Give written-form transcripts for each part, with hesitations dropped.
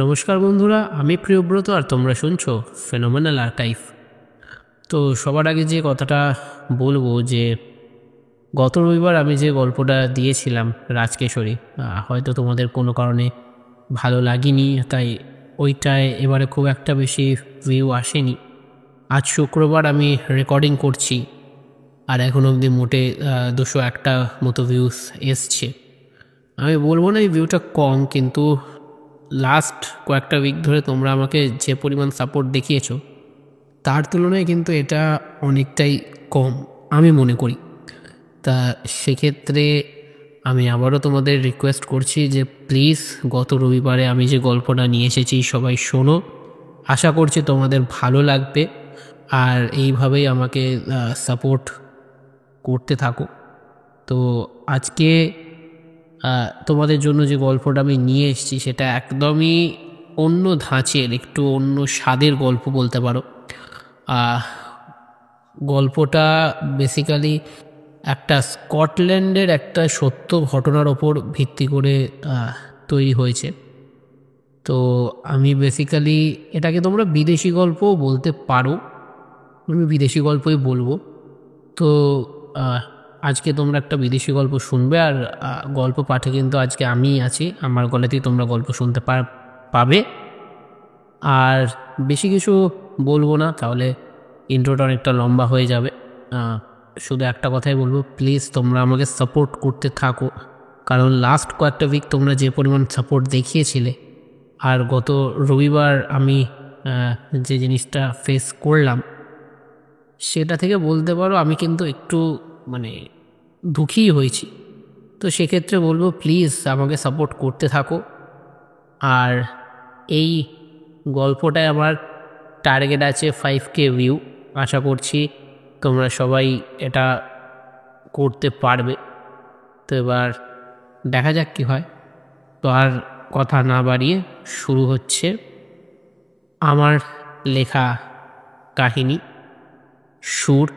নমস্কার বন্ধুরা, আমি প্রিয়ব্রত আর তোমরা শুনছো ফেনোমেনাল আর্কাইভ। তো সবার আগে যে কথাটা বলবো যে গত রবিবার আমি যে গল্পটা দিয়েছিলাম রাজকেশরী, হয়তো তোমাদের কোনো কারণে ভালো লাগেনি, তাই ওইটায় এবারে খুব একটা বেশি ভিউ আসেনি। আজ শুক্রবার আমি রেকর্ডিং করছি আর এখন অবধি মোটে 201টা মতো ভিউস এসছে। আমি বলবো না এই ভিউটা কম, কিন্তু লাস্ট কয়েকটা উইক ধরে তোমরা আমাকে যে পরিমাণ সাপোর্ট দেখিয়েছো তার তুলনায় কিন্তু এটা অনেকটাই কম আমি মনে করি। তা সেক্ষেত্রে আমি আবারও তোমাদের রিকোয়েস্ট করছি যে প্লিজ গত রবিবারে আমি যে গল্পটা নিয়ে এসেছি সবাই শোনো। আশা করছি তোমাদের ভালো লাগবে আর এইভাবেই আমাকে সাপোর্ট করতে থাকো। তো আজকে তোমাদের জন্য যে গল্পটা আমি নিয়ে এসেছি সেটা একদমই অন্য ধাঁচের, একটু অন্য স্বাদের গল্প বলতে পারো। গল্পটা বেসিক্যালি একটা স্কটল্যান্ডের একটা সত্য ঘটনার ওপর ভিত্তি করে তৈরি হয়েছে। তো আমি বেসিক্যালি এটাকে তোমরা বিদেশি গল্পও বলতে পারো, আমি বিদেশি গল্পই বলবো। তো আজকে তোমরা একটা বিদেশি গল্প শুনবে আর গল্প পাঠে কিন্তু আজকে আমিই আছি, আমার গলাতেই তোমরা গল্প শুনতে পাবে। আর বেশি কিছু বলবো না, তাহলে ইন্ট্রোটা অনেকটা লম্বা হয়ে যাবে। শুধু একটা কথাই বলবো, প্লিজ তোমরা আমাকে সাপোর্ট করতে থাকো, কারণ লাস্ট কয়েকটা উইক তোমরা যে পরিমাণ সাপোর্ট দেখিয়েছিলে আর গত রবিবার আমি যে জিনিসটা ফেস করলাম সেটা থেকে বলতে পারো আমি কিন্তু একটু দুঃখী হয়েছি। তো সেক্ষেত্রে বলবো প্লিজ আমাকে সাপোর্ট করতে থাকো। আর এই গল্পটায় আমার টার্গেট আছে 5K ভিউ। আশা করছি তোমরা সবাই এটা করতে পারবে। তো এবার দেখা যাক কী হয়। তো আর কথা না বাড়িয়ে শুরু হচ্ছে আমার লেখা কাহিনী সুর।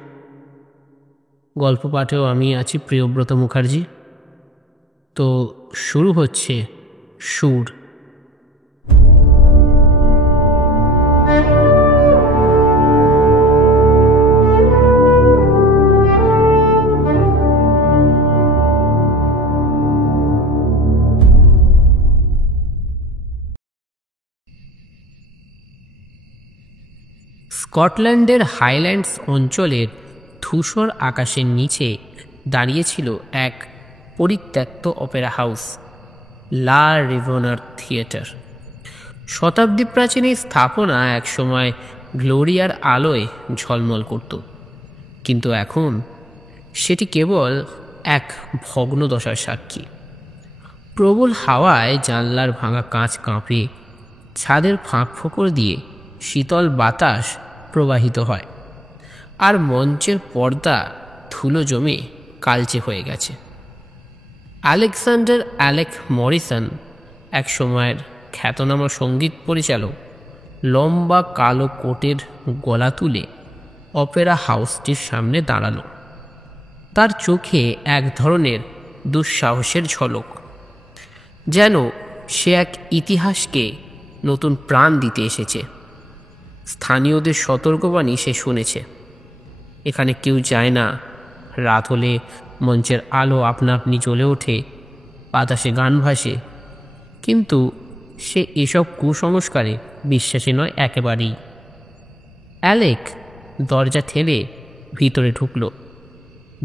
গল্প পাঠেও আমি আছি প্রিয়ব্রত মুখার্জি। তো শুরু হচ্ছে সুর। স্কটল্যান্ডের হাইল্যান্ডস অঞ্চলের ধূসর আকাশের নিচে দাঁড়িয়েছিল এক পরিত্যক্ত অপেরা হাউস, লা রিভনার থিয়েটার। শতাব্দী প্রাচীন এই স্থাপনা একসময় গ্লোরিয়ার আলোয় ঝলমল করত, কিন্তু এখন সেটি কেবল এক ভগ্নদশার সাক্ষী। প্রবল হাওয়ায় জানলার ভাঙা কাঁচ কাঁপে, ছাদের ফাঁক ফোকর দিয়ে শীতল বাতাস প্রবাহিত হয়, আর মঞ্চের পর্দা ধুলো জমে কালচে হয়ে গেছে। আলেকজান্ডার অ্যালেক মরিসন, এক সময়ের খ্যাতনামা সঙ্গীত পরিচালক, লম্বা কালো কোটের গলা তুলে অপেরা হাউসটির সামনে দাঁড়ালো। তার চোখে এক ধরনের দুঃসাহসের ঝলক, যেন সে এক ইতিহাসকে নতুন প্রাণ দিতে এসেছে। স্থানীয়দের সতর্কবাণী সে শুনেছে, এখানে কেউ যায় না, রাত হলে মঞ্চের আলো আপনা আপনি জ্বলে ওঠে, বাতাসে গান ভাসে। কিন্তু সে এসব কুসংস্কারে বিশ্বাসী নয় একেবারেই। অ্যালেক দরজা ঠেলে ভিতরে ঢুকল।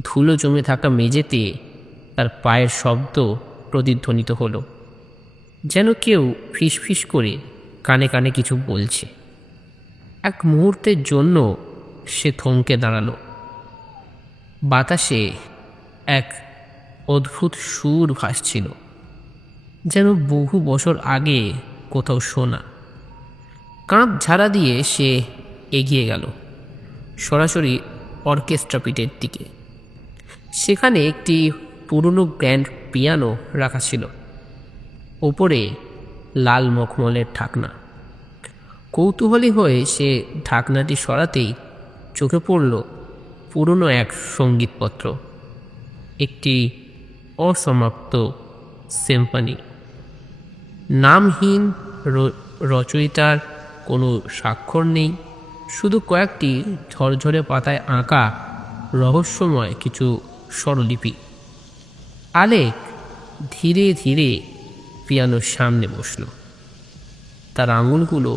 ধুলো জমে থাকা মেঝেতে তার পায়ের শব্দ প্রতিধ্বনিত হলো, যেন কেউ ফিসফিস করে কানে কানে কিছু বলছে। এক মুহূর্তের জন্য সে থমকে দাঁড়ালো। বাতাসে এক অদ্ভুত সুর ভাসছিল, যেন বহু বছর আগে কোথাও শোনা। কাঁধ ঝাড়া দিয়ে সে এগিয়ে গেল সরাসরি অর্কেস্ট্রা পিটের দিকে। সেখানে একটি পুরনো গ্র্যান্ড পিয়ানো রাখা ছিল, ওপরে লাল মখমলের ঢাকনা। কৌতূহলী হয়ে সে ঢাকনাটি সরাতেই চোখে পড়ল পুরনো এক সঙ্গীতপত্র, একটি অসমাপ্ত সিম্ফনি। নামহীন রচয়িতার কোনো স্বাক্ষর নেই, শুধু কয়েকটি ঝরঝরে পাতায় আঁকা রহস্যময় কিছু স্বরলিপি। আলেক ধীরে ধীরে পিয়ানোর সামনে বসল। তার আঙুলগুলো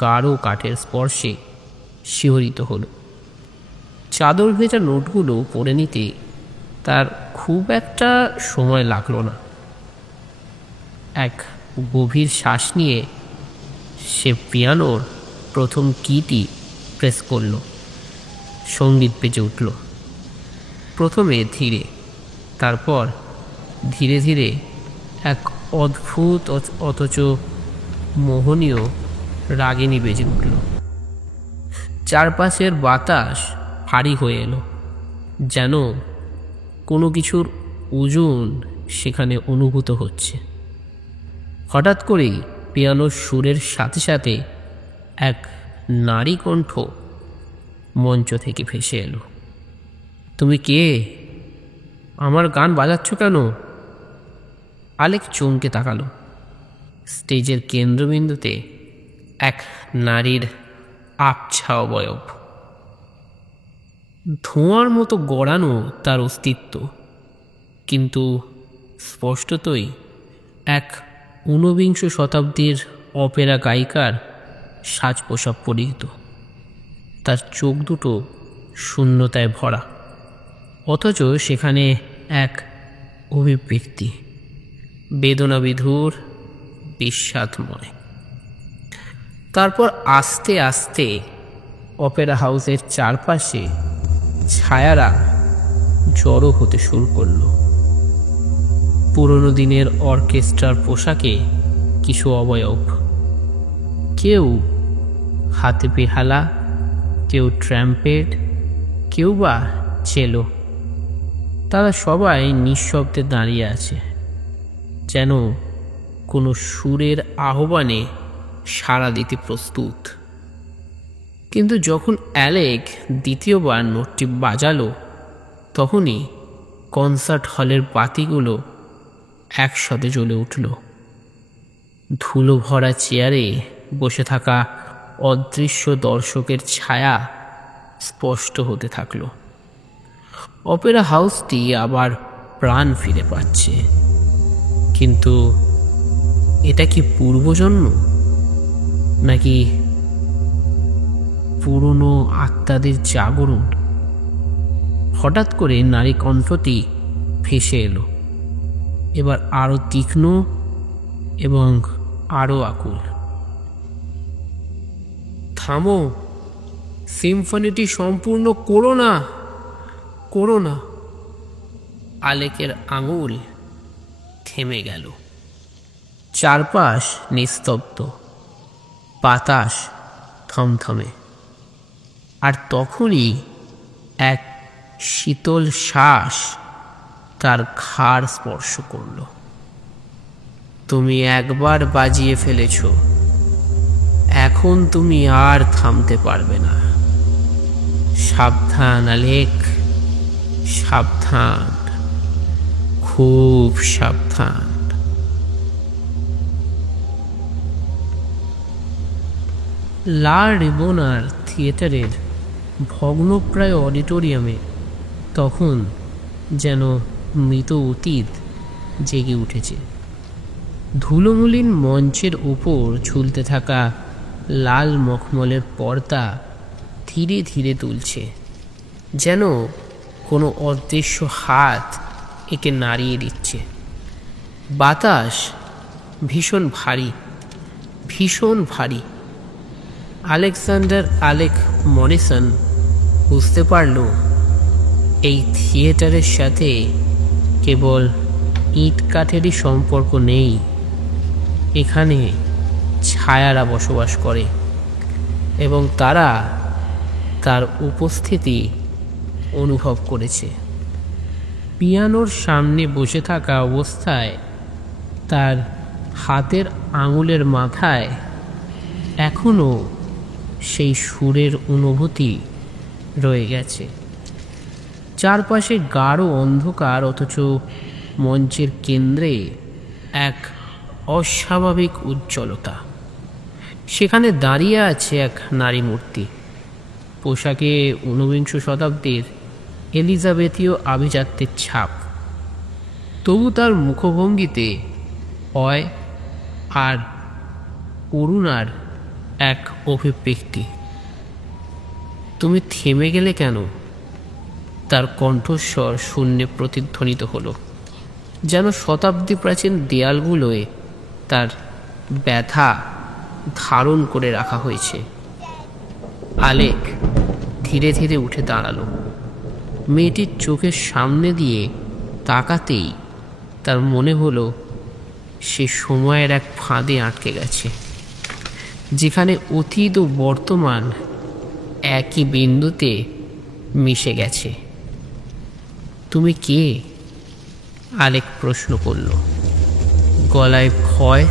গাঢ় কাঠের স্পর্শে শিহরিত হলো। চাদর ভেজা নোটগুলো পড়ে নিতে তার খুব একটা সময় লাগলো না। এক গভীর শ্বাস নিয়ে সে পিয়ানোর প্রথম কিটি প্রেস করল। সঙ্গীত বেজে উঠল, প্রথমে ধীরে, তারপর ধীরে ধীরে এক অদ্ভুত অথচ মোহনীয় রাগিনী বেজে উঠল। চারপাশের বাতাস ভারী হয়ে এলো, যেন কোনো কিছুর ওজন সেখানে অনুভূত হচ্ছে। হঠাৎ করেই পিয়ানোর সুরের সাথে সাথে এক নারী কণ্ঠ মঞ্চ থেকে ভেসে এলো। তুমি কে? আমার গান বাজাচ্ছ কেন? আলেক চমকে তাকালো। স্টেজের কেন্দ্রবিন্দুতে এক নারীর আবছা অবয়ব, ধোঁয়ার মতো গড়ানো তার অস্তিত্ব, কিন্তু স্পষ্টতই এক ঊনবিংশ শতাব্দীর অপেরা গায়িকার সাজ পোশাক পরিহিত। তার চোখ দুটো শূন্যতায় ভরা, অথচ সেখানে এক অভিব্যক্তি, বেদনাবিধুর, বিস্বাদময়। তারপর আস্তে আস্তে অপেরা হাউসের চারপাশে ছায়ারা জড়ো হতে শুরু করল। পুরনো দিনের অর্কেস্ট্রার পোশাকে কিছু অবয়ব, কেউ হাতে বেহালা, কেউ ট্র্যাম্পেট, কেউ বা চেলো। তারা সবাই নিঃশব্দে দাঁড়িয়ে আছে, যেন কোনো সুরের আহ্বানে সাড়া দিতে প্রস্তুত। কিন্তু যখন অ্যালেক দ্বিতীয়বার নোটটি বাজালো, তখনই কনসার্ট হলের বাতিগুলো একসাথে জ্বলে উঠল। ধুলো ভরা চেয়ারে বসে থাকা অদৃশ্য দর্শকের ছায়া স্পষ্ট হতে থাকলো। অপেরা হাউসটি আবার প্রাণ ফিরে পাচ্ছে। কিন্তু এটা কি পূর্বজন্ম, নাকি পুরনো আত্মাদের জাগরণ? হঠাৎ করে নারী কণ্ঠটি ভেসে এলো, এবার আরো তীক্ষ্ণ এবং আরো আকুল। থামো, সিম্ফনিটি সম্পূর্ণ করো না, করো না। আলেকের আঙুল থেমে গেল। চারপাশ নিস্তব্ধ, বাতাস থমথমে। আর তখনই এক শীতল শ্বাস তার ঘাড় স্পর্শ করল। তুমি একবার বাজিয়ে ফেলেছ, এখন তুমি আর থামতে পারবে না। সাবধান আলেক, সাবধান, খুব সাবধান। লা রিবোনার থিয়েটারের ভগ্নপ্রায় অডিটোরিয়ামে তখন যেন মৃত অতীত জেগে উঠেছে। ধুলোমলিন মঞ্চের উপর ঝুলতে থাকা লাল মখমলের পর্দা ধীরে ধীরে তুলছে, যেন কোনো অদৃশ্য হাত একে নাড়িয়ে দিচ্ছে। বাতাস ভীষণ ভারী, ভীষণ ভারী। আলেকজান্ডার আলেক মরিসন বুঝতে পারল এই থিয়েটারের সাথে কেবল ইট কাঠেরই সম্পর্ক নেই, এখানে ছায়ারা বসবাস করে এবং তারা তার উপস্থিতি অনুভব করেছে। পিয়ানোর সামনে বসে থাকা অবস্থায় তার হাতের আঙুলের মাথায় এখনো সেই সুরের অনুভূতি রয়ে গেছে। চারপাশে গাঢ় অন্ধকার, অথচ মঞ্চের কেন্দ্রে এক অস্বাভাবিক উজ্জ্বলতা। সেখানে দাঁড়িয়ে আছে এক নারী মূর্তি, পোশাকে ঊনবিংশ শতাব্দীর এলিজাবেথীয় আভিজাত্যের ছাপ। তবু তার মুখভঙ্গিতে হয় আর করুণার এক অভিব্যক্তি। তুমি থেমে গেলে কেন? তার কণ্ঠস্বর শূন্যে প্রতিধ্বনিত হলো, যেন শতাব্দী প্রাচীন দেয়ালগুলোয় তার ব্যথা ধারণ করে রাখা হয়েছে। আলেক ধীরে ধীরে উঠে দাঁড়ালো। মেয়েটির চোখের সামনে দিয়ে তাকাতেই তার মনে হলো সে সময়ের এক ফাঁদে আটকে গেছে, যেখানে অতীত ও বর্তমান একই বিন্দুতে মিশে গেছে। তুমি কে? আলেক প্রশ্ন করল, গলায় ভয়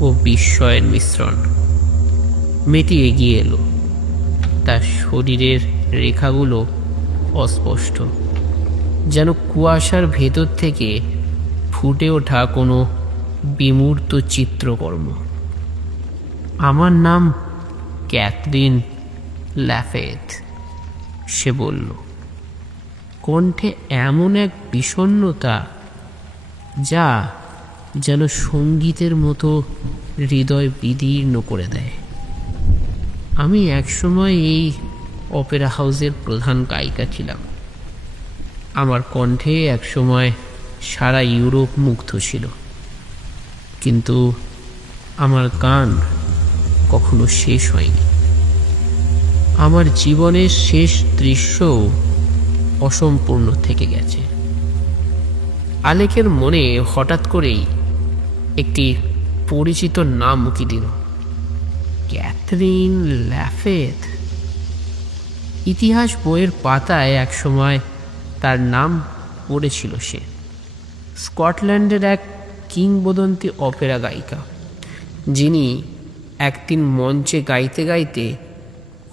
ও বিস্ময়ের মিশ্রণ। মেয়েটি এগিয়ে এলো, তার শরীরের রেখাগুলো অস্পষ্ট, যেন কুয়াশার ভেতর থেকে ফুটে ওঠা কোনো বিমূর্ত চিত্রকর্ম। আমার নাম ক্যাথরিন ল্যাফেথ, সে বলল, কণ্ঠে এমন এক বিষণ্ণতা যা যেন সঙ্গীতের মতো হৃদয় বিদীর্ণ করে দেয়। আমি একসময় এই অপেরা হাউসের প্রধান গায়িকা ছিলাম। আমার কণ্ঠে একসময় সারা ইউরোপ মুগ্ধ ছিল, কিন্তু আমার গান কখনো শেষ হয়নি। আমার জীবনের শেষ দৃশ্যও অসম্পূর্ণ থেকে গেছে। আলেকের মনে হঠাৎ করেই একটি পরিচিত নাম উকি দিল, ক্যাথরিন ল্যাফেথ। ইতিহাস বইয়ের পাতায় একসময় তার নাম পড়েছিল সে। স্কটল্যান্ডের এক কিংবদন্তি অপেরা গায়িকা, যিনি একদিন মঞ্চে গাইতে গাইতে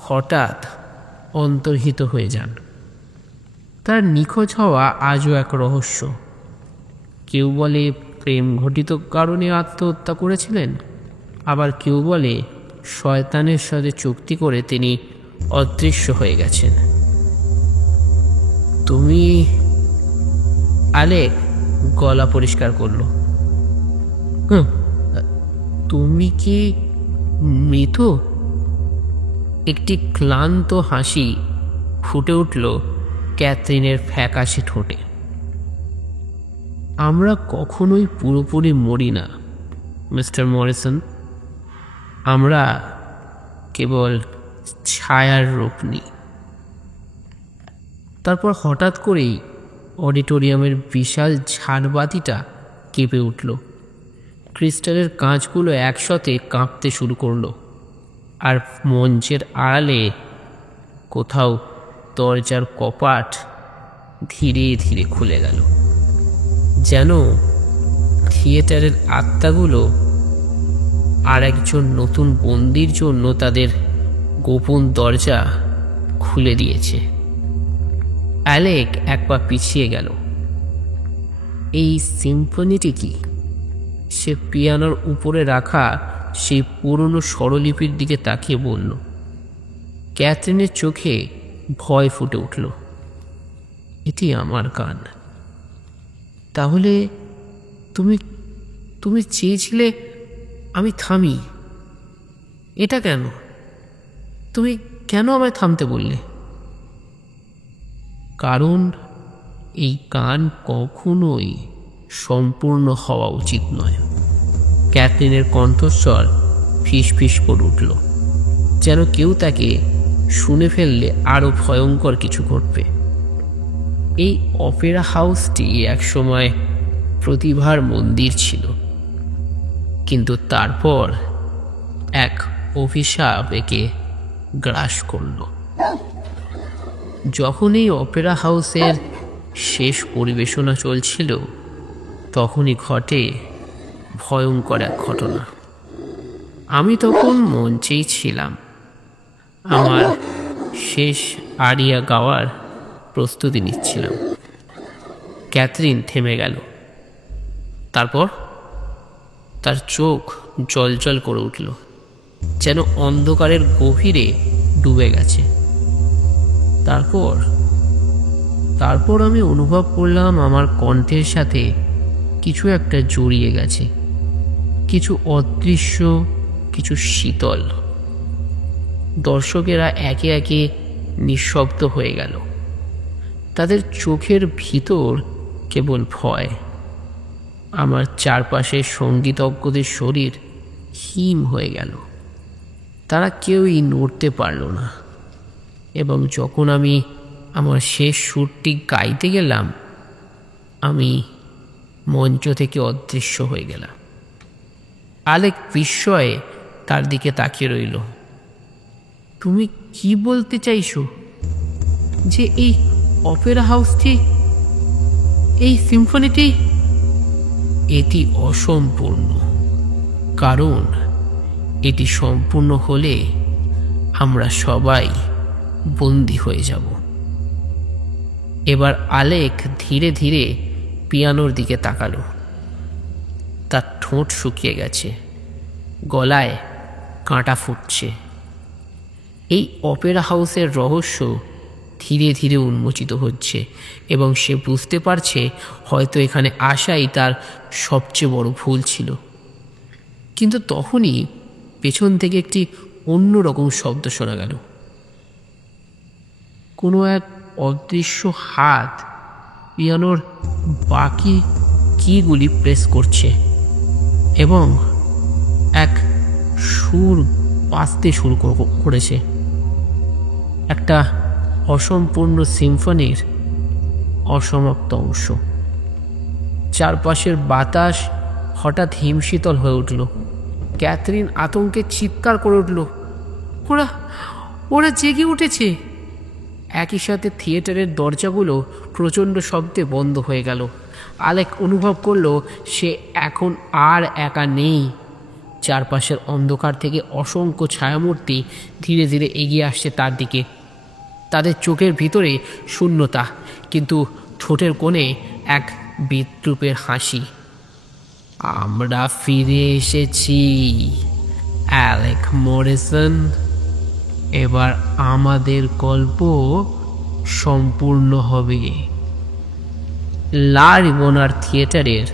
হঠাৎ অন্তর্হিত হয়ে যান। তার নিখোঁজ হওয়া আজও এক রহস্য। কেউ বলে প্রেম ঘটিত কারণে আত্মহত্যা করেছিলেন, আবার কেউ বলে শয়তানের সাথে চুক্তি করে তিনি অদৃশ্য হয়ে গেছেন। তুমি? আলেক গলা পরিষ্কার করল, তুমি কি মৃত? একটি ক্লান্ত হাসি ফুটে উঠল ক্যাথরিনের ফ্যাকাশে ঠোঁটে। আমরা কখনোই পুরোপুরি মরি না মিস্টার মরিসন, আমরা কেবল ছায়ার রূপ নিই। তারপর হঠাৎ করেই অডিটোরিয়ামের বিশাল ঝাড়বাতিটা কেঁপে উঠল। ক্রিস্টালের কাঁচগুলো একসাথে কাঁপতে শুরু করলো, আর মঞ্চের আড়ালে কোথাও দরজার কপাট ধীরে ধীরে খুলে গেল, যেন থিয়েটারের আত্মাগুলো আর একজন নতুন বন্দির জন্য তাদের গোপন দরজা খুলে দিয়েছে। আলেক এক পা পিছিয়ে গেল। এই সিম্ফনিটি কি? সে পিয়ানোর উপরে রাখা সেই পুরনো স্বরলিপির দিকে তাকিয়ে বলল। ক্যাথরিনের চোখে ভয় ফুটে উঠল। এটি আমার গান। তাহলে তুমি তুমি চেয়েছিলে আমি থামি। এটা কেন? তুমি কেন আমায় থামতে বললে? কারণ এই গান কখনোই সম্পূর্ণ হওয়া উচিত নয়। ক্যাথরিনের কণ্ঠস্বর ফিস ফিস করে উঠল, যেন কেউ তাকে শুনে ফেললে আরও ভয়ঙ্কর কিছু ঘটবে। এই অপেরা হাউসটি একসময় প্রতিভার মন্দির ছিল, কিন্তু তারপর এক অভিশাপ একে গ্রাস করল। যখন এই অপেরা হাউসের শেষ পরিবেশনা চলছিল, তখনই ঘটে ভয়ঙ্কর এক ঘটনা। আমি তখন মঞ্চেই ছিলাম, আমার শেষ আরিয়া গাওয়ার প্রস্তুতি নিচ্ছিলাম। ক্যাথরিন থেমে গেল। তার চোখ জ্বলজ্বল করে উঠল, যেন অন্ধকারের গভীরে ডুবে গেছে। তারপর আমি অনুভব করলাম আমার কণ্ঠের সাথে কিছু একটা জড়িয়ে গেছে, কিছু অদৃশ্য, কিছু শীতল। দর্শকেরা একে একে নিঃশব্দ হয়ে গেল, তাদের চোখের ভিতর কেবল ভয়। আমার চারপাশে সঙ্গীতজ্ঞদের শরীর হিম হয়ে গেল, তারা কেউই নড়তে পারল না। এবং যখন আমি আমার শেষ সুরটি গাইতে গেলাম, আমি মঞ্চ থেকে অদৃশ্য হয়ে গেলাম। আলেক বিস্ময়ে তার দিকে তাকিয়ে রইল। তুমি কি বলতে চাইছো? যে এই অপেরা হাউসটি, এই সিম্ফনিটি, এটি অসম্পূর্ণ। কারণ এটি সম্পূর্ণ হলে আমরা সবাই বন্দী হয়ে যাব। এবার আলেক ধীরে ধীরে পিয়ানোর দিকে তাকালো। তার ঠোঁট শুকিয়ে গেছে, গলায় কাঁটা ফুটছে। এই অপেরা হাউসের রহস্য ধীরে ধীরে উন্মোচিত হচ্ছে এবং সে বুঝতে পারছে হয়তো এখানে আসাই তার সবচেয়ে বড় ভুল ছিল। কিন্তু তখনই পেছন থেকে একটি অন্যরকম শব্দ শোনা গেল। কোনো এক অদৃশ্য হাত পিয়ানোর বাকি কিগুলি প্রেস করছে এবং এক সুর বাজতে শুরু করেছে, একটা অসম্পূর্ণ সিম্ফনির অসমাপ্ত অংশ। চারপাশের বাতাস হঠাৎ হিমশীতল হয়ে উঠল। ক্যাথরিন আতঙ্কে চিৎকার করে উঠল, ওরা জেগে উঠেছে। একই সাথে থিয়েটারের দরজাগুলো প্রচণ্ড শব্দে বন্ধ হয়ে গেল। আলেক অনুভব করল সে এখন আর একা নেই। চারপাশের অন্ধকার থেকে অসংখ্য ছায়ামূর্তি ধীরে ধীরে এগিয়ে আসছে তার দিকে। তাদের চোখের ভিতরে শূন্যতা, কিন্তু ঠোঁটের কোণে এক বিদ্রূপের হাসি। আমরা ফিরে এসেছি অ্যালেক মরিসন, এবার আমাদের গল্প সম্পূর্ণ হবে। লা রিবোনার থিয়েটারের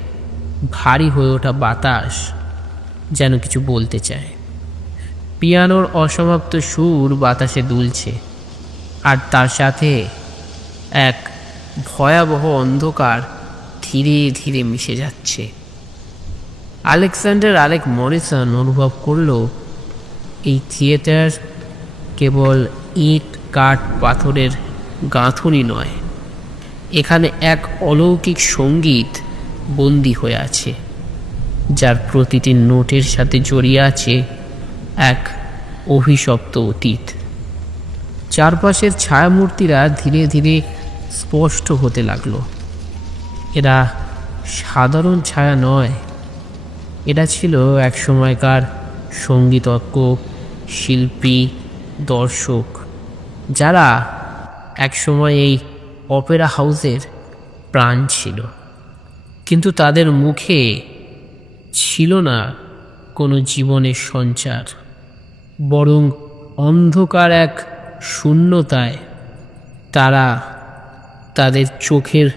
ভারী হয়ে ওঠা বাতাস যেন কিছু বলতে চায়। পিয়ানোর অসমাপ্ত সুর বাতাসে দুলছে, আর তার সাথে এক ভয়াবহ অন্ধকার ধীরে ধীরে মিশে যাচ্ছে। আলেক মরিসন অনুভব করল এই থিয়েটার কেবল ইট, কাঠ, পাথরের গাঁথুনি নয়, এখানে এক অলৌকিক সঙ্গীত বন্দী হয়ে আছে, যার প্রতিটি নোটের সাথে জড়িয়ে আছে এক অভিশপ্ত অতীত। চারপাশের ছায়ামূর্তিরা ধীরে ধীরে স্পষ্ট হতে লাগলো। এরা সাধারণ ছায়া নয়, এরা ছিল এক সময়কার সঙ্গীতজ্ঞ, শিল্পী, দর্শক, যারা একসময় এই অপেরা হাউসের প্রাণ ছিল। কিন্তু তাদের মুখে ছিল না কোনো জীবনের সঞ্চার, বরং অন্ধকার এক শূন্যতায় তারা তাদের চোখের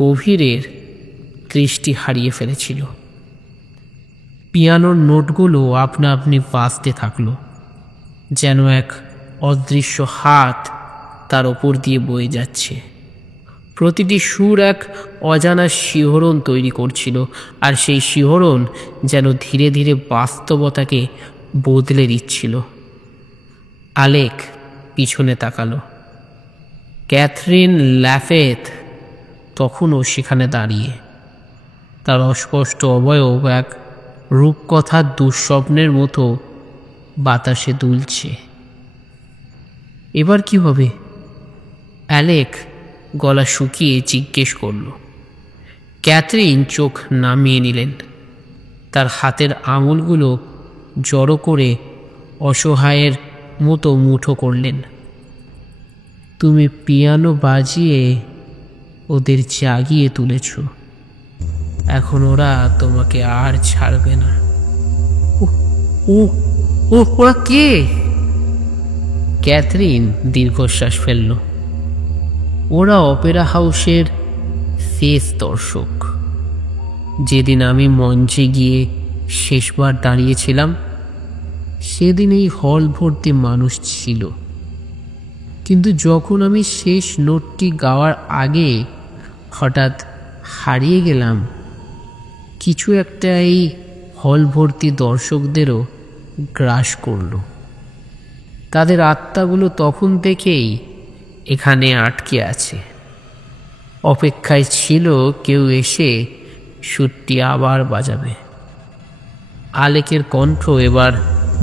গভীরের দৃষ্টি হারিয়ে ফেলেছিল। পিয়ানোর নোটগুলো আপনা আপনি বাজতে থাকলো, যেন এক অদৃশ্য হাত তার ওপর দিয়ে বয়ে যাচ্ছে। প্রতিটি সুর এক অজানা শিহরণ তৈরি করছিল, আর সেই শিহরণ যেন ধীরে ধীরে বাস্তবতাকে বদলে দিচ্ছিল। আলেক পিছনে তাকালো। ক্যাথরিন ল্যাফেথ তখনও সেখানে দাঁড়িয়ে, তার অস্পষ্ট অবয়ব এক রূপকথার দুঃস্বপ্নের মতো বাতাসে দুলছে। এবার কি হবে? অ্যালেক গলা শুকিয়ে জিজ্ঞেস করল। ক্যাথরিন চোখ নামিয়ে নিলেন, তার হাতের আঙুলগুলো জড়ো করে অসহায়ের মতো মুঠো করলেন। তুমি পিয়ানো বাজিয়ে ওদের জাগিয়ে তুলেছ, এখন ওরা তোমাকে আর ছাড়বে না। ও ও ওরা কে? ক্যাথরিন দীর্ঘশ্বাস ফেলল। ওরা অপেরা হাউসের শেষ দর্শক। যেদিন আমি মঞ্চে গিয়ে শেষবার দাঁড়িয়েছিলাম সেদিন এই হল ভর্তি মানুষ ছিল, কিন্তু যখন আমি শেষ নোটটি গাওয়ার আগে হঠাৎ হারিয়ে গেলাম, কিছু একটা এই হল ভর্তি দর্শকদেরও গ্রাস করল। তাদের আত্মাগুলো তখন থেকেই এখানে আটকে আছে, অপেক্ষায় ছিল কেউ এসে সুরটি আবার বাজাবে। আলেকের কণ্ঠ এবার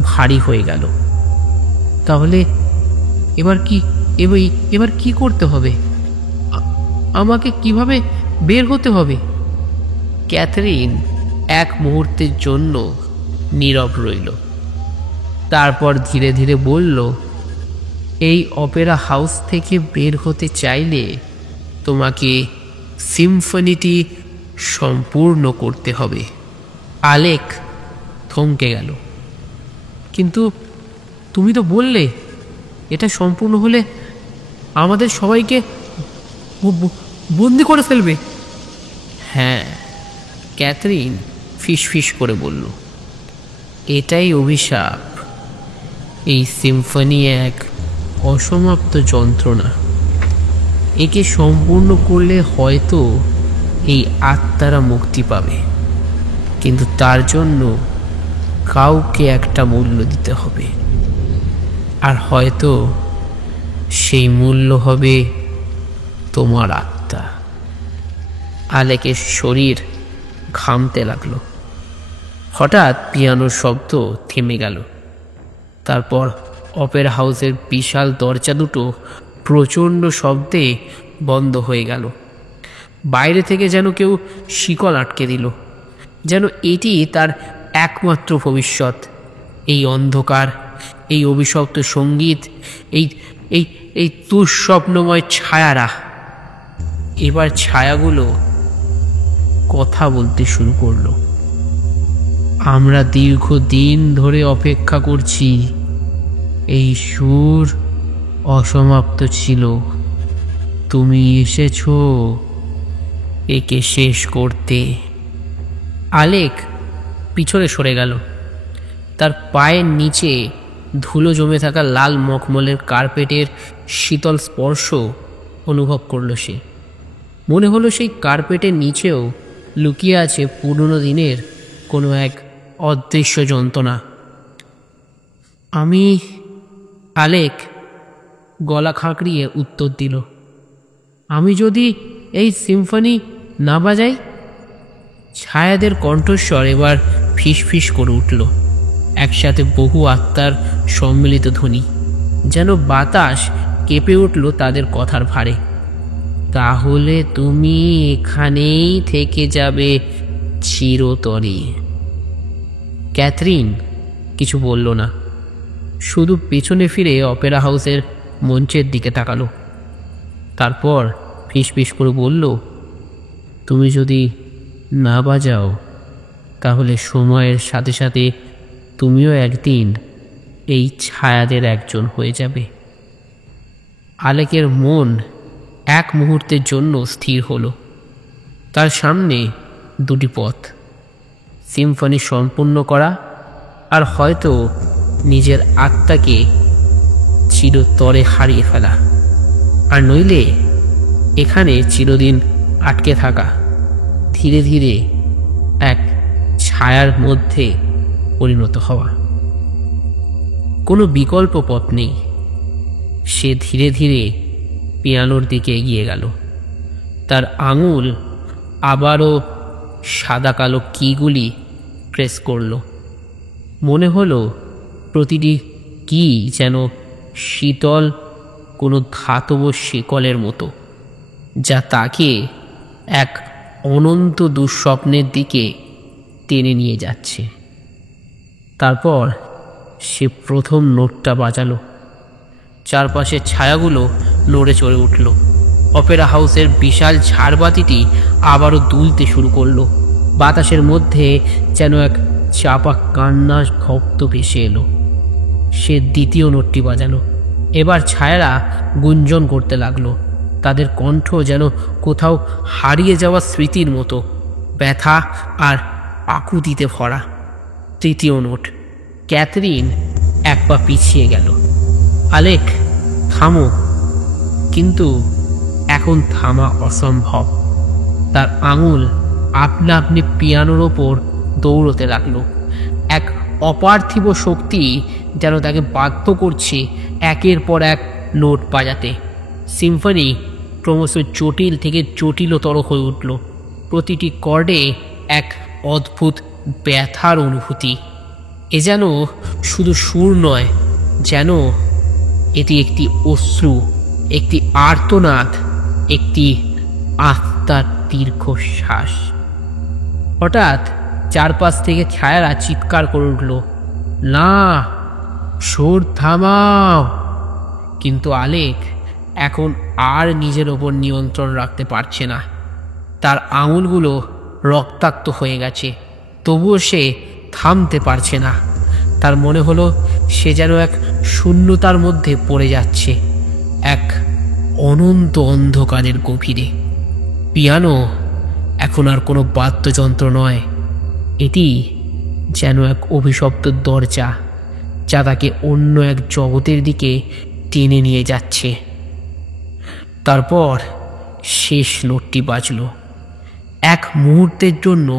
ভারী হয়ে গেল। তাহলে এবার কি করতে হবে? আমাকে কিভাবে বের হতে হবে? ক্যাথরিন এক মুহূর্তের জন্য নীরব রইল, তারপর ধীরে ধীরে বলল, এই অপেরা হাউস থেকে বের হতে চাইলে তোমাকে সিম্ফনিটি সম্পূর্ণ করতে হবে। আলেক থমকে গেল। কিন্তু তুমি তো বললে এটা সম্পূর্ণ হলে আমাদের সবাইকে বন্দি করে ফেলবে। হ্যাঁ, ক্যাথরিন ফিসফিস করে বলল, এটাই অভিশাপ। এই সিম্ফনি এক অসমাপ্ত যন্ত্রণা। একে সম্পূর্ণ করলে হয়তো এই আত্মারা মুক্তি পাবে, কিন্তু তার জন্য কাউকে একটা মূল্য দিতে হবে, আর হয়তো সেই মূল্য হবে তোমার আত্মা। আলেকের শরীর ঘামতে লাগলো। হঠাৎ পিয়ানোর শব্দ থেমে গেল। তারপর অপেরা হাউসের বিশাল দরজা দুটো প্রচণ্ড শব্দে বন্ধ হয়ে গেল। বাইরে থেকে যেন কেউ শিকল আটকে দিল, যেন এটি তার একমাত্র ভবিষ্যৎ। এই অন্ধকার, এই অভিশপ্ত সঙ্গীত, এই এই এই দুঃস্বপ্নময় ছায়ারা। এবার ছায়াগুলো কথা বলতে শুরু করলো। আমরা দীর্ঘদিন ধরে অপেক্ষা করছি। এই সুর অসমাপ্ত ছিল, তুমি এসেছো একে শেষ করতে। আলেক পিছনে সরে গেল। তার পায়ের নিচে ধুলো জমে থাকা লাল মখমলের কার্পেটের শীতল স্পর্শ অনুভব করল সে। মনে হলো সেই কার্পেটের নিচেও লুকিয়ে আছে পুরনো দিনের কোনো এক অদৃশ্য যন্ত্রণা। আলেক গলা খাঁকড়িয়ে উত্তর দিল, আমি যদি এই সিম্ফনি না বাজাই? ছায়াদের কণ্ঠস্বর এবার ফিসফিস করে উঠল, একসাথে বহু আত্মার সম্মিলিত ধ্বনি, যেন বাতাস কেঁপে উঠল তাদের কথার ভারে। তাহলে তুমি এখানেই থেকে যাবে চিরতরে। ক্যাথরিন কিছু বলল না, শুধু পেছনে ফিরে অপেরা হাউসের মঞ্চের দিকে তাকালো। তারপর ফিসফিস করে বলল, তুমি যদি না বাজাও তাহলে সময়ের সাথে সাথে তুমিও একদিন এই ছায়াদের একজন হয়ে যাবে। আলেকের মন এক মুহূর্তের জন্য স্থির হলো। তার সামনে দুটি পথ, সিম্ফনি সম্পূর্ণ করা আর হয়তো নিজের আত্মাকে চিরতরে হারিয়ে ফেলা, আর নইলে এখানে চিরদিন আটকে থাকা, ধীরে ধীরে এক ছায়ার মধ্যে পরিণত হওয়া। কোনো বিকল্প পথ নেই। সে ধীরে ধীরে পিয়ানোর দিকে এগিয়ে গেল। তার আঙুল আবারও সাদা কালো কিগুলি প্রেস করল। মনে হলো প্রতিটি কি যেন শীতল কোনো ধাতব শিকলের মতো, যা তাকে এক অনন্ত দুঃস্বপ্নের দিকে টেনে নিয়ে যাচ্ছে। তারপর সে প্রথম নোটটা বাজালো। চারপাশের ছায়াগুলো নড়ে চড়ে উঠল। অপেরা হাউসের বিশাল ঝাড়বাতিটি আবারও দুলতে শুরু করলো। বাতাসের মধ্যে যেন এক চাপা কান্না ভক্ত ভেসে এলো। সে দ্বিতীয় নোটটি বাজালো। এবার ছায়ারা গুঞ্জন করতে লাগলো। তাদের কণ্ঠ যেন কোথাও হারিয়ে যাওয়া স্মৃতির মতো, ব্যথা আর আকুতিতে ভরা। তৃতীয় নোট। ক্যাথরিন এক পা পিছিয়ে গেল। আলেক, থামো। কিন্তু এখন থামা অসম্ভব। তার আঙুল আপনা আপনি পিয়ানোর ওপর দৌড়তে লাগলো। এক অপার্থিব শক্তি যেন তাকে বাধ্য করছে একের পর এক নোট বাজাতে। সিম্ফনি ক্রমশ জটিল থেকে জটিলতর হয়ে উঠল। প্রতিটি কর্ডে এক অদ্ভুত ব্যথার অনুভূতি। এ যেন শুধু সুর নয়, যেন এটি একটি অশ্রু, একটি আর্তনাদ, একটি আত্মার দীর্ঘশ্বাস। হঠাৎ চারপাশ থেকে ছায়ারা চিৎকার করে উঠল, না, সুর থামাও। কিন্তু আলেক এখন আর নিজের ওপর নিয়ন্ত্রণ রাখতে পারছে না। তার আঙুলগুলো রক্তাক্ত হয়ে গেছে, তবুও সে থামতে পারছে না। তার মনে হলো সে যেন এক শূন্যতার মধ্যে পড়ে যাচ্ছে, এক অনন্ত অন্ধকারের গভীরে। পিয়ানো এখন আর কোনো বাদ্যযন্ত্র নয়, এটি যেন এক অভিশপ্ত দরজা, যা তাকে অন্য এক জগতের দিকে টেনে নিয়ে যাচ্ছে। তারপর শেষ নোটটি বাজল। এক মুহূর্তের জন্য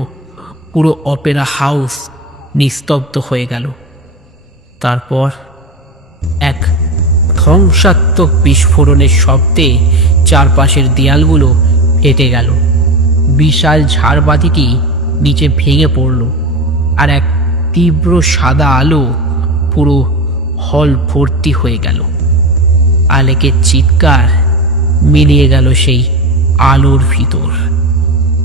পুরো অপেরা হাউস নিস্তব্ধ হয়ে গেল। তারপর এক ধ্বংসাত্মক বিস্ফোরণের শব্দে চারপাশের দেয়ালগুলো ফেটে গেল। বিশাল ঝাড়বাতিটি নিচে ভেঙে পড়ল, আর এক তীব্র সাদা আলো পুরো হল ভর্তি হয়ে গেল। আলেকের চিৎকার মিলিয়ে গেল সেই আলোর ভিতর।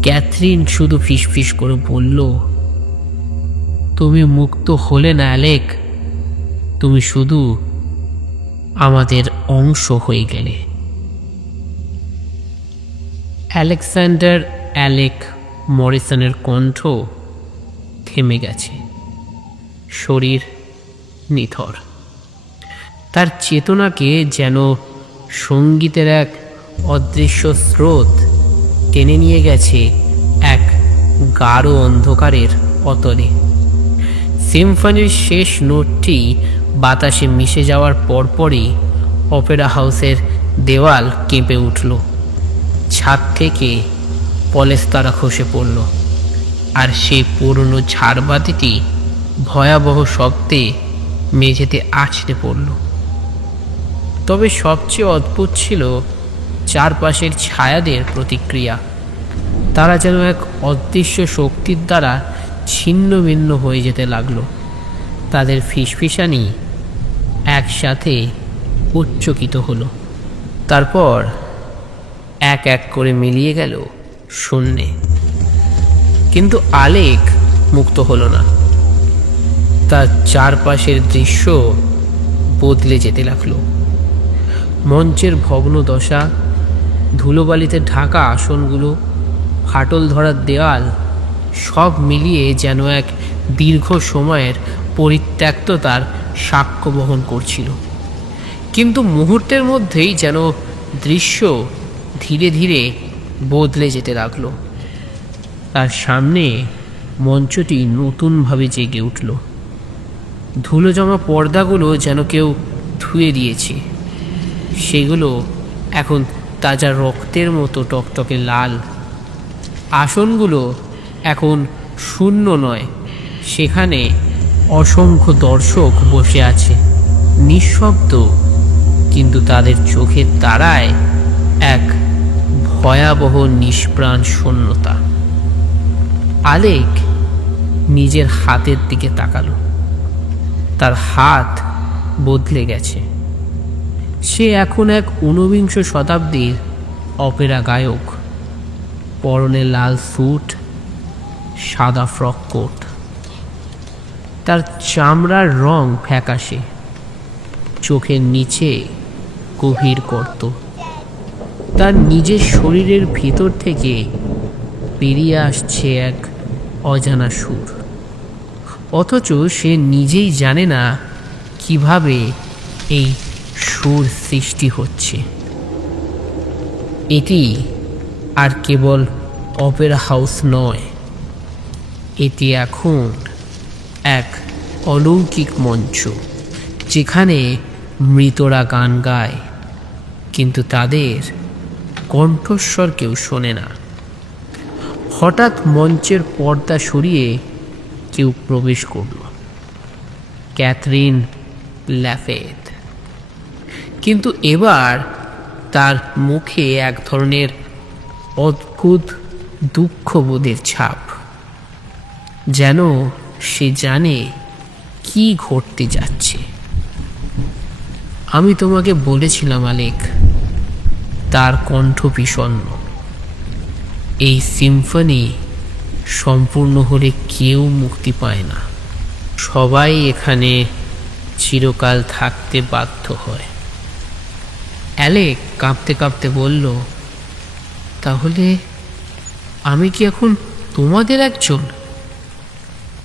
ক্যাথরিন শুধু ফিসফিস করে বলল, তুমি মুক্ত হলে না অ্যালেক, তুমি শুধু আমাদের অংশ হয়ে গেলে। আলেকজান্ডার অ্যালেক মরিসনের কণ্ঠ থেমে গেছে, শরীর নিথর। তার চেতনাকে যেন সঙ্গীতের এক অদৃশ্য স্রোত টেনে নিয়ে গেছে এক গাঢ় অন্ধকারের অতলে। সিম্ফনির শেষ নোটটি বাতাসে মিশে যাওয়ার পরপরই অপেরা হাউসের দেওয়াল কেঁপে উঠল। ছাদ থেকে পলেস্তারা খসে পড়ল, আর সেই পুরনো ঝাড়বাতিটি ভয়াবহ শব্দে মেঝেতে আছড়ে পড়ল। তবে সবচেয়ে অদ্ভুত ছিল চারপাশের ছায়াদের প্রতিক্রিয়া। তারা যেন এক অদৃশ্য শক্তির দ্বারা ছিন্ন ভিন্ন হয়ে যেতে লাগলো। তাদের ফিসফিসানি একসাথে উচ্চকিত হলো, তারপর এক এক করে মিলিয়ে গেল শূন্যে। কিন্তু আলেক মুক্ত হলো না। তার চারপাশের দৃশ্য বদলে যেতে লাগলো। মঞ্চের ভগ্ন দশা, ধুলোবালিতে ঢাকা আসনগুলো, ফাটল ধরা দেওয়াল, সব মিলিয়ে যেন এক দীর্ঘ সময়ের পরিত্যক্ততার সাক্ষ্য বহন করছিল। কিন্তু মুহূর্তের মধ্যেই যেন দৃশ্য ধীরে ধীরে বদলে যেতে লাগলো। তার সামনে মঞ্চটি নতুনভাবে জেগে উঠল। ধুলো জমা পর্দাগুলো যেন কেউ ধুয়ে দিয়েছে, সেগুলো এখন তাজা রক্তের মতো টকটকে লাল। আসনগুলো এখন শূন্য নয়, সেখানে অসংখ্য দর্শক বসে আছে, নিঃশব্দ, কিন্তু তাদের চোখের তারায় এক ভয়াবহ নিষ্প্রাণ শূন্যতা। আলেক নিজের হাতের দিকে তাকালো। তার হাত বদলে গেছে। সে এখন এক ঊনবিংশ শতাব্দীর অপেরা গায়ক। পরনে লাল স্যুট, সাদা ফ্রক কোট। তার চামড়ার রং ফ্যাকাশে, চোখের নিচে গভীর গর্ত। তার নিজের শরীরের ভিতর থেকে বেরিয়ে আসছে এক অজানা সুর, অথচ সে নিজেই জানে না কিভাবে এই সুর সৃষ্টি হচ্ছে। এটি আর কেবল অপেরা হাউস নয়, এটি এখন এক অলৌকিক মঞ্চ, যেখানে মৃতরা গান গায় কিন্তু তাদের কণ্ঠস্বর কেউ শোনে না। হঠাৎ মঞ্চের পর্দা সরিয়ে কেউ প্রবেশ করল, ক্যাথরিন ল্যাফেট। কিন্তু এবার তার মুখে এক ধরনের অদ্ভুত দুঃখবোধের ছাপ, যেন সে জানে কি ঘটতে যাচ্ছে। আমি তোমাকে বলেছিলাম আলেক, তার কণ্ঠ বিষণ্ণ। এই সিম্ফনি সম্পূর্ণ হলে কেউ মুক্তি পায় না, সবাই এখানে চিরকাল থাকতে বাধ্য হয়। অ্যালেক কাঁপতে কাঁপতে বলল, তাহলে আমি কি এখন তোমাদের একজন?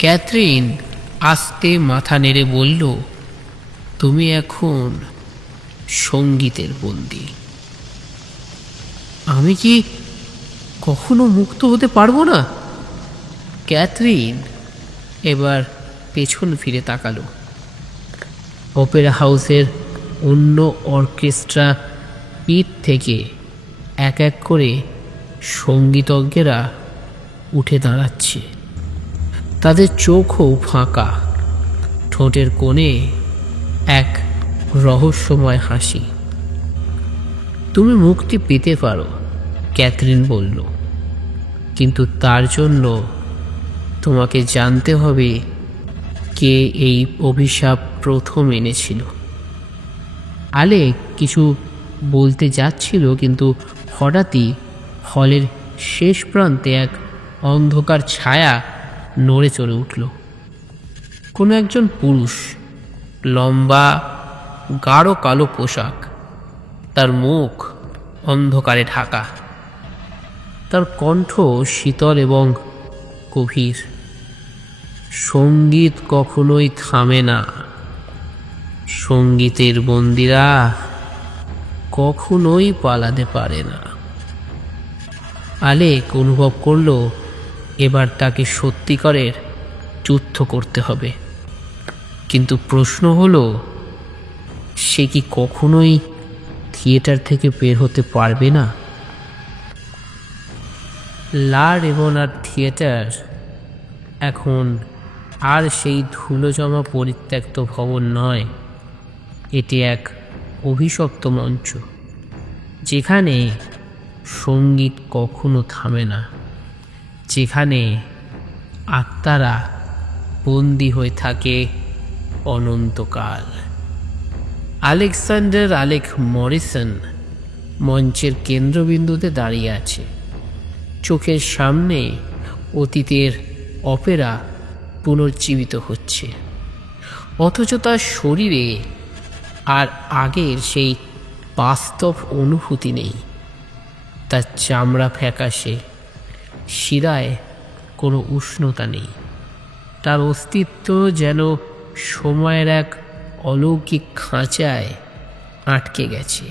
ক্যাথরিন আস্তে মাথা নেড়ে বলল, তুমি এখন সঙ্গীতের বন্দী। আমি কি কখনো মুক্ত হতে পারবো না? ক্যাথরিন এবার পেছন ফিরে তাকালো। অপেরা হাউসের অন্য অর্কেস্ট্রা পিঠ থেকে এক এক করে সঙ্গীতজ্ঞেরা উঠে দাঁড়াচ্ছে। তাদের চোখও ফাঁকা, ঠোঁটের কোণে এক রহস্যময় হাসি। তুমি মুক্তি পেতে পারো, ক্যাথরিন বলল, কিন্তু তার জন্য তোমাকে জানতে হবে কে এই অভিশাপ প্রথম এনেছিল। আলেক কিছু বলতে যাচ্ছিল, কিন্তু হঠাৎই হলের শেষ প্রান্তে এক অন্ধকার ছায়া নড়ে চড়ে উঠল। কোনো একজন পুরুষ, লম্বা গাঢ় কালো পোশাক, তার মুখ অন্ধকারে ঢাকা, তার কণ্ঠ শীতল এবং গভীর। সঙ্গীত কখনোই থামে না, সঙ্গীতের বন্দীরা কখনোই পালাতে পারে না। আলেক অনুভব করল এবার তাকে সত্যিকারের যুদ্ধ করতে হবে। কিন্তু প্রশ্ন হলো, সে কি কখনোই থিয়েটার থেকে বের হতে পারবে না? লা রেভনার থিয়েটার এখন আর সেই ধুলো জমা পরিত্যক্ত ভবন নয়, এটি এক অভিশপ্ত মঞ্চ, যেখানে সঙ্গীত কখনো থামে না, যেখানে আত্মারা বন্দী হয়ে থাকে অনন্তকাল। আলেকজান্ডার আলেক মরিসন মঞ্চের কেন্দ্রবিন্দুতে দাঁড়িয়ে আছে। চোখের সামনে অতীতের অপেরা পুনর্জীবিত হচ্ছে, অথচ তার শরীরে আর আগের সেই বাস্তব অনুভূতি নেই। তার চামড়া ফ্যাকাশে, শিরায় কোনো উষ্ণতা নেই। তার অস্তিত্ব যেন সময়ের এক অলৌকিক খাঁচায় আটকে গেছে।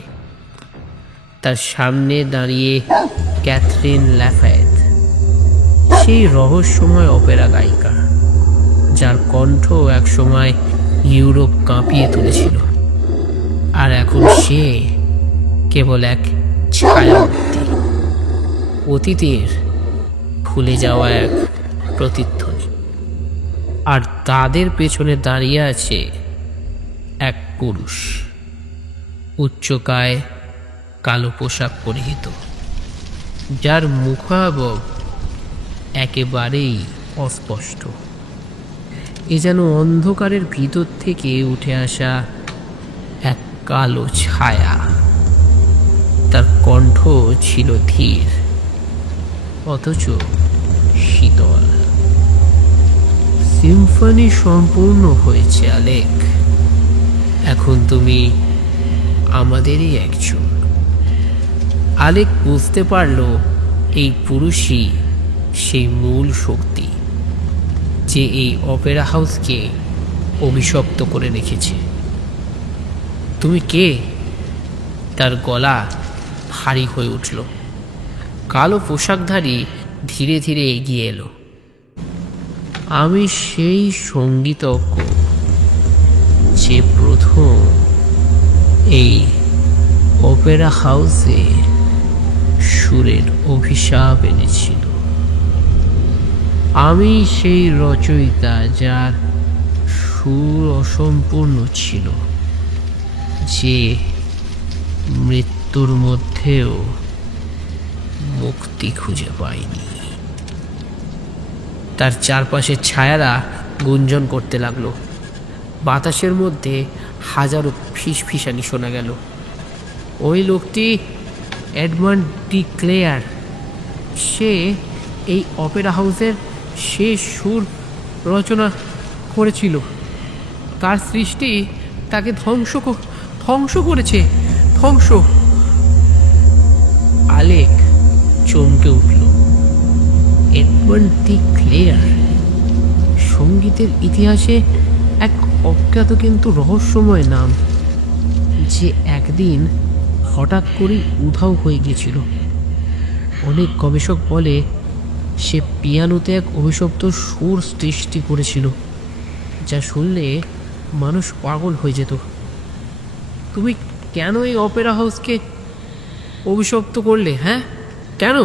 তার সামনে দাঁড়িয়ে ক্যাথরিন ল্যাফেট, সেই রহস্যময় অপেরা গায়িকা, যার কণ্ঠ একসময় ইউরোপ কাঁপিয়ে তুলেছিল, আর এখন সে কেবল এক ছায়ামূর্তি, অতীতের ভুলে যাওয়া এক প্রতিধ্বনি। আর তাদের পেছনে দাঁড়িয়ে আছে এক পুরুষ, উচ্চকায়, কালো পোশাক পরিহিত, যার মুখাবয়ব একেবারেই অস্পষ্ট। এ যেন অন্ধকারের ভিতর থেকে উঠে আসা এক কালো ছায়া। তার কণ্ঠ ছিল ধীর, অথচ শীতল। সিম্ফনি সম্পূর্ণ হয়েছে আলেক, এখন তুমি আমাদেরই একজন। আলেক বুঝতে পারল এই পুরুষই সেই মূল শক্তি, যে এই অপেরা হাউসকে অভিশপ্ত করে রেখেছে। তুমি কে? তার গলা ভারী হয়ে উঠল। কালো পোশাকধারী ধীরে ধীরে এগিয়ে এলো। আমি সেই সঙ্গীতজ্ঞ যে প্রথম এই অপেরা হাউসে সুরের অভিশাপ এনেছিল। আমি সেই রচয়িতা যার সুর অসম্পূর্ণ ছিল, যে মৃত্যুর মধ্যেও মুক্তি খুঁজে পায়নি। তার চারপাশের ছায়ারা গুঞ্জন করতে লাগলো। বাতাসের মধ্যে হাজারো ফিসফিসানি শোনা গেল। ওই লোকটি এডমান্ড ডি ক্লেয়ার। সে এই অপেরা হাউসের শেষ সুর রচনা করেছিল। তার সৃষ্টি তাকে ধ্বংস করেছে। ধ্বংস। আলেক চমকে উঠল। এডমান্ড ডি ক্লেয়ার সঙ্গীতের ইতিহাসে এক অজ্ঞাত কিন্তু রহস্যময় নাম, যে একদিন হঠাৎ করেই উধাও হয়ে গিয়েছিল। অনেক গবেষক বলে সে পিয়ানোতে এক অভিশপ্ত সুর সৃষ্টি করেছিল, যা শুনলে মানুষ পাগল হয়ে যেত। তুমি কেন এই অপেরা হাউসকে অভিশপ্ত করলে? হ্যাঁ, কেন?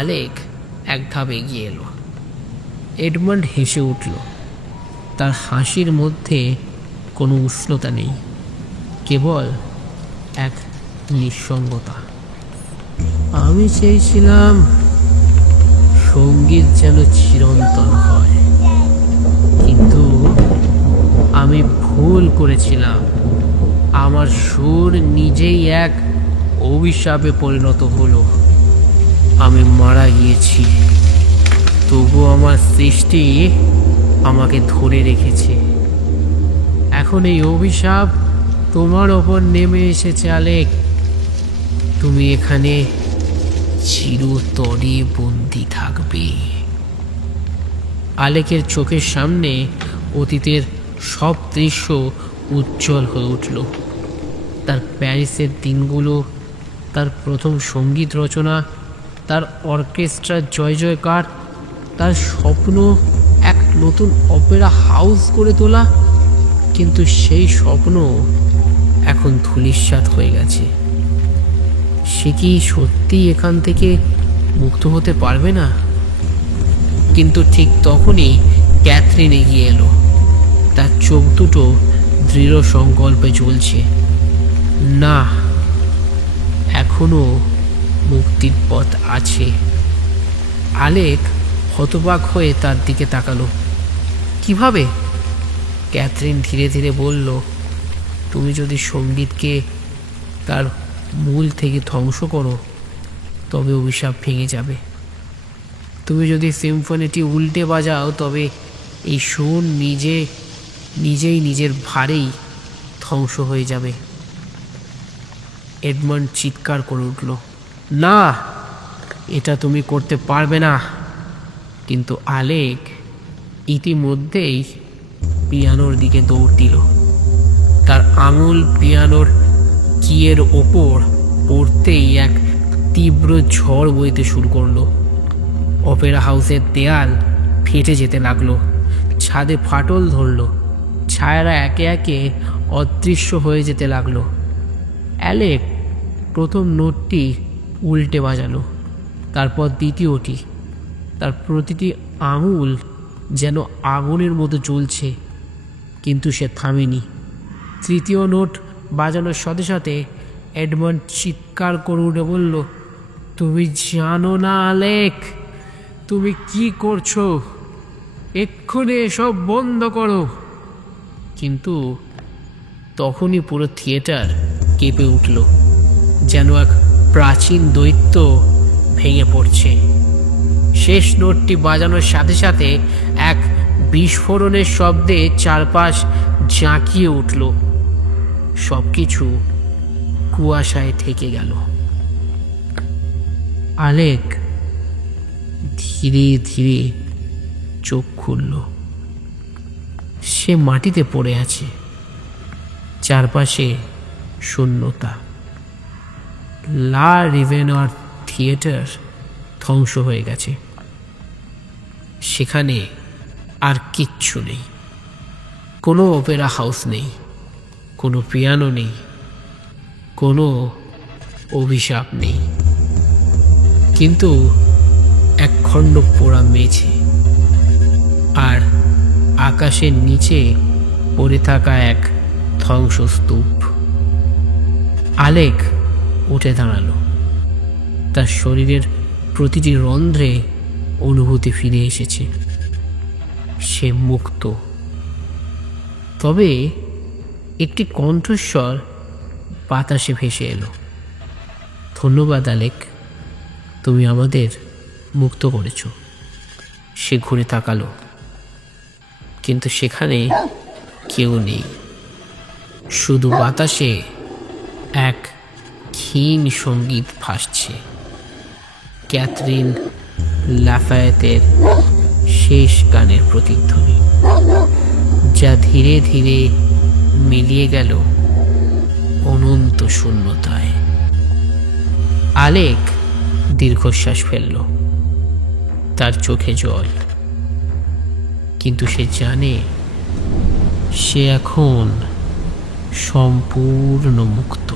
আলেক এক ধাপ এগিয়ে এলো। এডমান্ড হেসে উঠল। তার হাসির মধ্যে কোনো উষ্ণতা নেই, কেবল এক নিঃসঙ্গতা। আমি চেয়েছিলাম সঙ্গীত যেন চিরন্তন হয়, কিন্তু আমি ভুল করেছিলাম। আমার সুর নিজেই এক অভিশাপে পরিণত হলো। আমি মারা গিয়েছি, তবু আমার সৃষ্টি আমাকে ধরে রেখেছে। এখন এই অভিশাপ তোমার ওপর নেমে এসেছে আলেক। তুমি এখানে চিরতরে বন্দি থাকবে। আলেকের চোখের সামনে অতীতের সব দৃশ্য উজ্জ্বল হয়ে উঠল। তার প্যারিসের দিনগুলো, তার প্রথম সঙ্গীত রচনা, তার অর্কেস্ট্রার জয় জয়কার, তার স্বপ্ন এক নতুন অপেরা হাউস করে তোলা। কিন্তু সেই স্বপ্ন এখন ধূলিসাৎ হয়ে গেছে। সে কি সত্যিই এখান থেকে মুক্ত হতে পারবে না? কিন্তু ঠিক তখনই ক্যাথরিন এগিয়ে এলো। তার চোখ দুটো দৃঢ় সংকল্পে জ্বলছে। না, এখনো মুক্তির পথ আছে। আলেক হতবাক হয়ে তার দিকে তাকালো। কিভাবে? ক্যাথরিন ধীরে ধীরে বলল, তুমি যদি সঙ্গীতকে তার মূল থেকে ধ্বংস করো, তবে অভিশাপ ভেঙে যাবে। তুমি যদি সিম্ফনিটি উল্টে বাজাও, তবে এই সুর নিজেই নিজের ভারেই ধ্বংস হয়ে যাবে। এডমান্ড চিৎকার করে উঠল, না, এটা তুমি করতে পারবে না। কিন্তু আলেক ইতিমধ্যেই পিয়ানোর দিকে দৌড় দিল। তার আঙুল পিয়ানোর কিয়ের ওপর পড়তেই এক তীব্র ঝড় বইতে শুরু করলো। অপেরা হাউসের দেয়াল ফেটে যেতে লাগলো। ছাদে ফাটল ধরল। ছায়ারা একে একে অদৃশ্য হয়ে যেতে লাগলো। আলেক প্রথম নোটটি উল্টে বাজালো, তারপর দ্বিতীয়টি। তার প্রতিটি আঙুল যেন আগুনের মতো জ্বলছে, কিন্তু সে থামেনি। তৃতীয় নোট বাজানোর সাথে সাথে এডমান্ড চিৎকার করে উঠে বলল, তুমি জানো না আলেক, তুমি কি করছো? এক্ষুনি এসব বন্ধ করো। কিন্তু তখনই পুরো থিয়েটার কেঁপে উঠল, যেন এক প্রাচীন দৈত্য ভেঙে পড়ছে। শেষ নোটটি বাজানোর সাথে সাথে এক বিস্ফোরণের শব্দে চারপাশ জাঁকিয়ে উঠল। সবকিছু কুয়াশায় থেকে গেল। আলেক ধীরে ধীরে চোখ খুলল। সে মাটিতে পড়ে আছে, চারপাশে শূন্যতা। লা রিভেনার থিয়েটার ধ্বংস হয়ে গেছে, সেখানে আর কিচ্ছু নেই। কোনো অপেরা হাউস নেই, কোনো পিয়ানো নেই, কোনো অভিশাপ নেই, কিন্তু একখণ্ড পোড়া মেঝে আর আকাশের নিচে পড়ে থাকা এক ধ্বংসস্তূপ। আলেক উঠে দাঁড়ালো। তার শরীরের প্রতিটি রন্ধ্রে অনুভূতি ফিরে এসেছে। সে মুক্ত। তবে একটি কণ্ঠস্বর বাতাসে ভেসে এলো, ধন্যবাদ আলেক, তুমি আমাদের মুক্ত করেছ। সে ঘুরে তাকালো, কিন্তু সেখানে কেউ নেই। শুধু বাতাসে এক ক্ষীণ সঙ্গীত ভাসছে, ক্যাথরিন লাফায়েতের শেষ গানের প্রতিধ্বনি, যা ধীরে ধীরে মিলিয়ে গেল অনন্ত শূন্যতায়। আলেক দীর্ঘশ্বাস ফেলল, তার চোখে জল, কিন্তু সে জানে সে এখন সম্পূর্ণ মুক্ত।